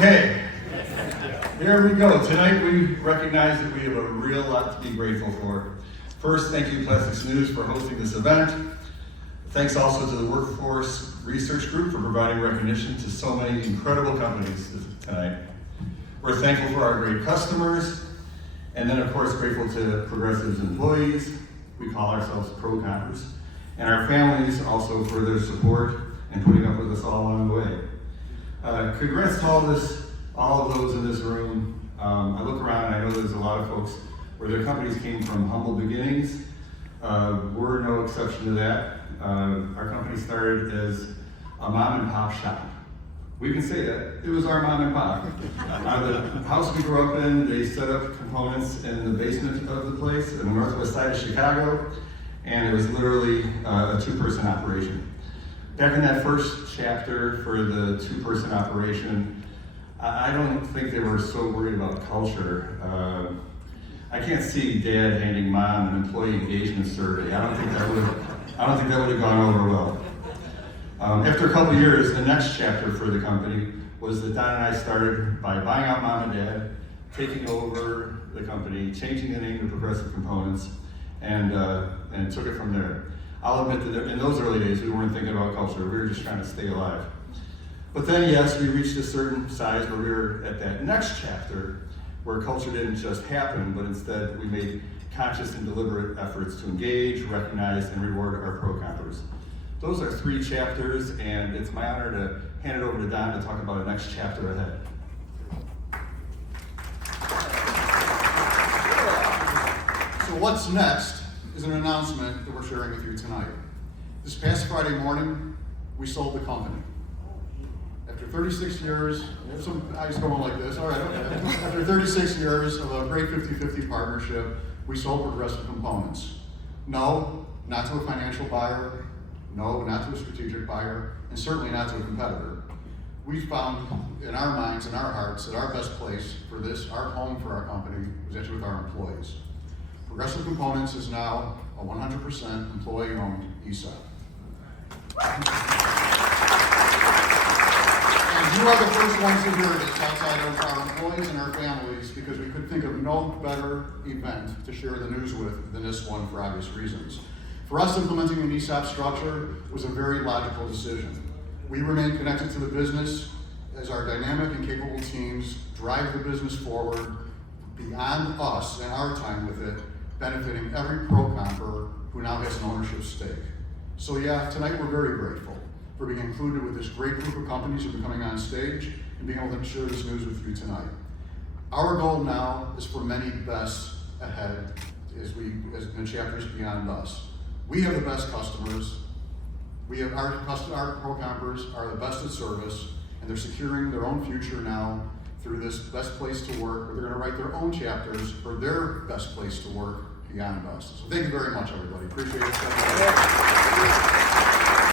Okay, here we go. Tonight we recognize that we have a real lot to be grateful for. First, thank you Plastics News for hosting this event. Thanks also to the Workforce Research Group for providing recognition to so many incredible companies tonight. We're thankful for our great customers, and then of course grateful to Progressive's employees, we call ourselves pro-compers, and our families also for their support and putting up with us all along the way. Congrats to all of those in this room. I look around and I know there's a lot of folks where their companies came from humble beginnings. We're no exception to that. Our company started as a mom and pop shop. We can say that, it was our mom and pop. The house we grew up in, they set up components in the basement of the place in the northwest side of Chicago, and it was literally a two-person operation. Back in that first chapter for the two-person operation, I don't think they were so worried about culture. I can't see Dad handing Mom an employee engagement survey. I don't think that would have gone over well. After a couple of years, the next chapter for the company was that Don and I started by buying out Mom and Dad, taking over the company, changing the name to Progressive Components, and took it from there. I'll admit that in those early days, we weren't thinking about culture. We were just trying to stay alive. But then, yes, we reached a certain size where we were at that next chapter where culture didn't just happen, but instead we made conscious and deliberate efforts to engage, recognize, and reward our pro-compers. Those are 3 chapters, and it's my honor to hand it over to Don to talk about the next chapter ahead. So what's next is an announcement that we're sharing with you tonight. This past Friday morning, we sold the company. After 36 years, there's some eyes going like this, all right, okay. After 36 years of a great 50-50 partnership, we sold Progressive Components. No, not to a financial buyer, no, not to a strategic buyer, and certainly not to a competitor. We found in our minds and our hearts that our best place for this, our home for our company, was actually with our employees. Progressive Components is now a 100% employee-owned ESOP. And you are the first ones to hear this outside of our employees and our families, because we could think of no better event to share the news with than this one for obvious reasons. For us, implementing an ESOP structure was a very logical decision. We remain connected to the business as our dynamic and capable teams drive the business forward beyond us and our time with it, benefiting every pro-comper who now has an ownership stake. So yeah, tonight we're very grateful for being included with this great group of companies who are coming on stage and being able to share this news with you tonight. Our goal now is for many bests ahead as in chapters beyond us. We have the best customers. We have our pro-compers are the best at service, and they're securing their own future now through this best place to work, where they're going to write their own chapters for their best place to work beyond us. So thank you very much, everybody. Appreciate it.